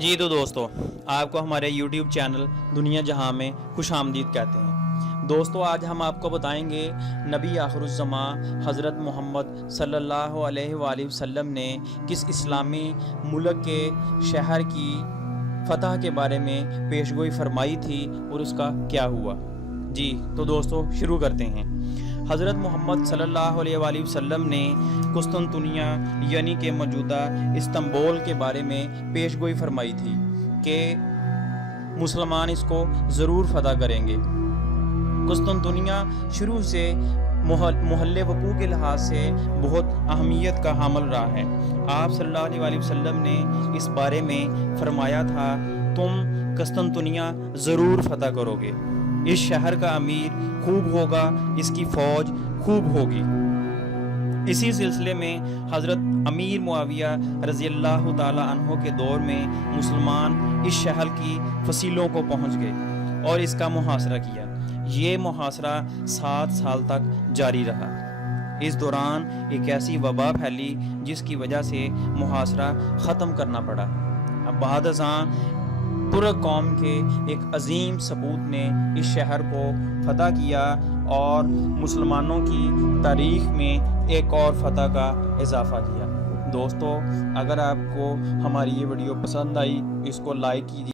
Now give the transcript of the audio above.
जी तो दोस्तों, आपको हमारे YouTube चैनल दुनिया जहां में खुश आमदीद कहते हैं। दोस्तों, आज हम आपको बताएंगे नबी आखिरुज़्ज़मा हज़रत मोहम्मद सल्लल्लाहु अलैहि वसल्लम ने किस इस्लामी मुल्क के शहर की फ़तह के बारे में पेशगोई फरमाई थी और उसका क्या हुआ। जी तो दोस्तों, शुरू करते हैं। हज़रत मोहम्मद सल्लल्लाहु अलैहि वसल्लम ने कुस्तुनतुनिया यानी कि मौजूदा इस्तांबुल के बारे में पेशगोई फरमाई थी कि मुसलमान इसको ज़रूर फ़तह करेंगे। कुस्तुनतुनिया शुरू से मोहल्ले वकू के लिहाज से बहुत अहमियत का हामिल रहा है। आप सल्लल्लाहु अलैहि वसल्लम ने इस बारे में फरमाया था, तुम कुस्तुनतुनिया ज़रूर फ़तह करोगे। इस शहर का अमीर खूब होगा, इसकी फ़ौज खूब होगी। इसी सिलसिले में हज़रत अमीर मुआविया रज़ियल्लाहु ताला अन्हो के दौर में मुसलमान इस शहर की फसीलों को पहुँच गए और इसका मुहासरा किया। ये मुहासरा 7 साल तक जारी रहा। इस दौरान एक ऐसी वबा फैली जिसकी वजह से मुहासरा ख़त्म करना पड़ा। अब बाद अज़ां तुर्क कौम के एक अजीम सपूत ने इस शहर को फ़तह किया और मुसलमानों की तारीख़ में एक और फ़तह का इजाफ़ा किया। दोस्तों, अगर आपको हमारी ये वीडियो पसंद आई, इसको लाइक कीजिए।